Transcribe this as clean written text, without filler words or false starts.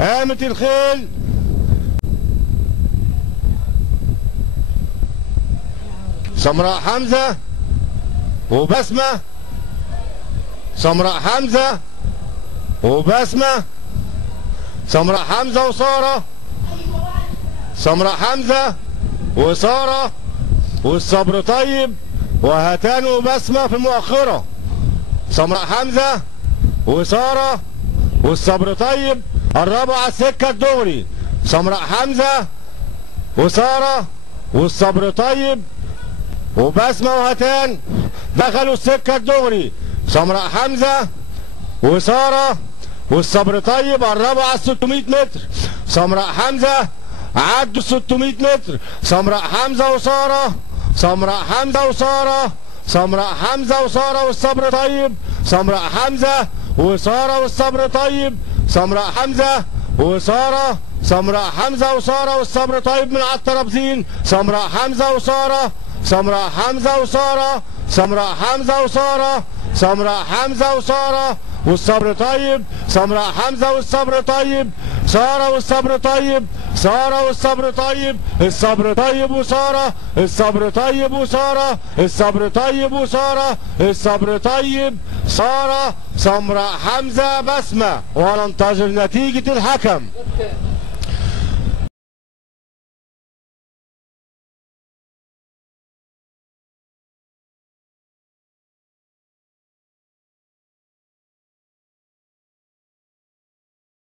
قامت الخيل. سمراء حمزة وبسمة. سمراء حمزة وبسمة. سمراء حمزة وسارة. سمراء حمزة وسارة والصبر طيب وهتان وبسمة في المؤخرة. سمراء حمزة وسارة والصبر طيب قربوا على السكة الدغري. سمراء حمزة وسارة والصبر طيب وبسمة وهتان دخلوا السكة الدغري. سمراء حمزة وسارة والصبر طيب قربوا على 600 متر. سمراء حمزة عدوا 600 متر. سمراء حمزة وسارة. سمراء حمزة وسارة. سمراء حمزة وسارة والصبر طيب. سمراء حمزة وسارة والصبر طيب. سمراء حمزة وسارة. سمراء حمزة وسارة والصبر طيب من على الترابزين. سمراء حمزة وسارة. سمراء حمزة وسارة. سمراء حمزة وسارة. سمراء حمزة وسارة والصبر طيب. سمراء حمزة والصبر طيب. سارة والصبر طيب. سارة والصبر طيب. الصبر طيب وسارة. الصبر طيب وسارة. الصبر طيب وسارة. الصبر طيب سارة. سمراء حمزة بسمة. وننتظر نتيجة الحكم.